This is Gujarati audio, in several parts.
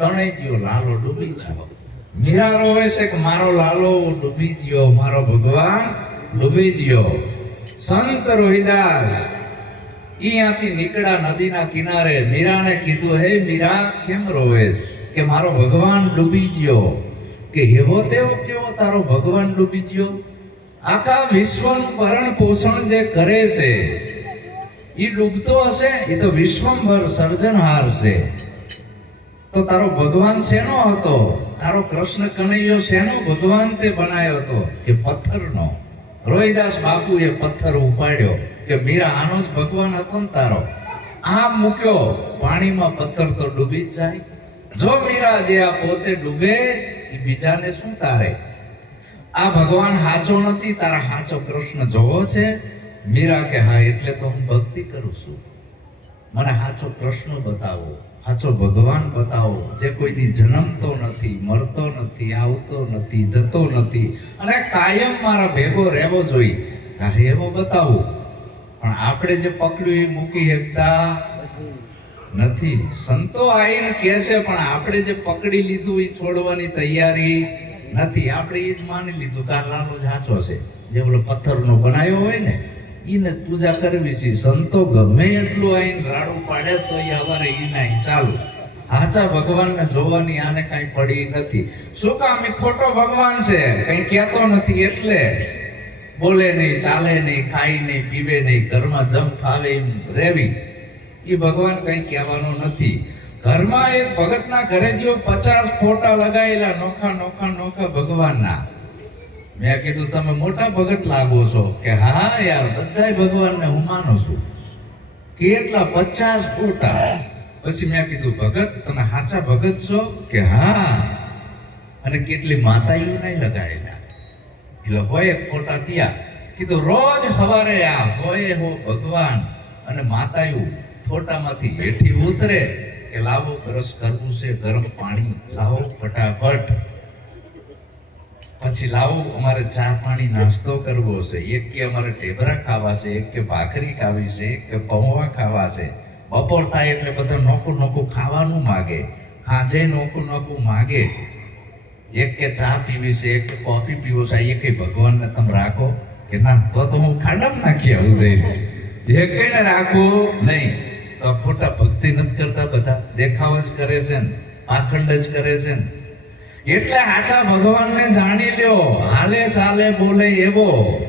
તણાઈ ગયો, લાલો ડૂબી ગયો. મીરા રોવે છે કે મારો લાલો ડૂબી ગયો, મારો ભગવાન ડૂબી ગયો. સંત રોહિદાસ અહીંયાથી નીકળ્યા નદીના કિનારે. મીરાને કીધું, હે મીરા કેમ રોવે છે? કે મારો ભગવાન ડૂબી ગયો. કે એવો તેવો કેવો તારો ભગવાન ડૂબી ગયો? આખા વિશ્વનું ભરણ પોષણ જે કરે છે એ ડૂબતો હશે? એ તો વિશ્વંભર સર્જનહાર છે. તો તારો ભગવાન શેનો હતો? તારો કૃષ્ણ કનૈયો શેનો ભગવાન તે બનાવ્યો હતો? કે પથ્થરનો. રોહિદાસ બાપુએ પથ્થર ઉપાડ્યો કે મીરા આનો જ ભગવાન હતો ને તારો. આમ મૂક્યો પાણીમાં, પથ્થર તો ડૂબી જ જાય. જો મીરા જે આ પોતે ડૂબે એ બીજાને શું તારે? આ ભગવાન હાચો નથી, તારા હાચો કૃષ્ણ જોવો છે? મીરા કે હા, એટલે તો હું ભક્તિ કરું છું. મને હાચો કૃષ્ણ બતાવો, હાચો ભગવાન બતાવો, જે કોઈ દી જન્મતો નથી, મળતો નથી, આવતો નથી, જતો નથી અને કાયમ મારા ભેગો રહેવો જોઈએ. હા, એવો બતાવો. પણ આપણે જે પકડ્યું એ મૂકી શકતા નથી. સંતો આવીને કહે છે, પણ આપણે જે પકડી લીધું એ છોડવાની તૈયારી નથી. આપણે એ જ માની લીધું કે આ લાલો જ સાચો છે. જે ઓલો પથ્થરનો બનાવ્યો હોય ને એને પૂજા કરવી છે. સંતો ગમે એટલું આઈને રાડું પાડે તો એ હવારે ઈ ચાલુ. હાચા ભગવાનને જોવાની આને કઈ પડી નથી. શું કામ? એ ખોટો ભગવાન છે, કઈ કહેતો નથી એટલે. બોલે નહીં, ચાલે નહીં, ખાય નહીં, પીવે નહીં, ઘરમાં જમ ફાવે એમ રેવી. એ ભગવાન કઈ કહેવાનો નથી. ઘરમાં એક ભગતના ઘરે જો 50 ફોટા લગાયેલા નોખા નોખા નોખા ભગવાનના. મેં કીધું તમે મોટા ભગત લાગો છો. કે હા યાર, બધાય ભગવાનને હું માનું છું. કેટલા? 50 ફોટા. પછી મેં કીધું ભગત તમે સાચા ભગત છો? કે હા. અને કેટલી માતાઈઓ નહીં લગાયેલા. એટલે હોય એક ફોટા થયા. કીધું રોજ સવારે આ હોય હો ભગવાન અને માતાયું ફોટામાંથી હેઠી ઉતરે કે લાવો બ્રશ કરવું છે, ગરમ પાણી લાવો ફટાફટ. પછી લાવો અમારે ચા પાણી નાસ્તો કરવો છે. એક કે અમારે ઢેબરા ખાવા છે, એક કે ભાખરી ખાવી છે, એક કે પૌવા ખાવા છે. બપોર થાય એટલે બધા નોખું નોખું ખાવાનું માગે, સાંજે નોખું નોખું માગે. એક કે ચા પીવી છે, એક કે કોફી પીવો છે. એ કઈ ભગવાનને તમે રાખો? કે ના, તો હું ખાડામાં નાખી આવું જઈને. એ કઈને રાખવું નહીં. તો ખોટા ભક્તિ નથી કરતા, બધા દેખાવ જ કરે છે ને, પાખંડ જ કરે છે ને. એટલે સાચા ભગવાનને જાણી લ્યો. હાલે ચાલે બોલે એવો,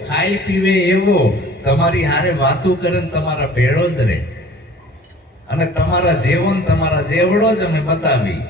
ખાઈ પીવે એવો, તમારી હારે વાતો કરે ને તમારા ભેળો જ રહે. અને તમારા જેવો ને તમારા જેવડો જ અમે બતાવી.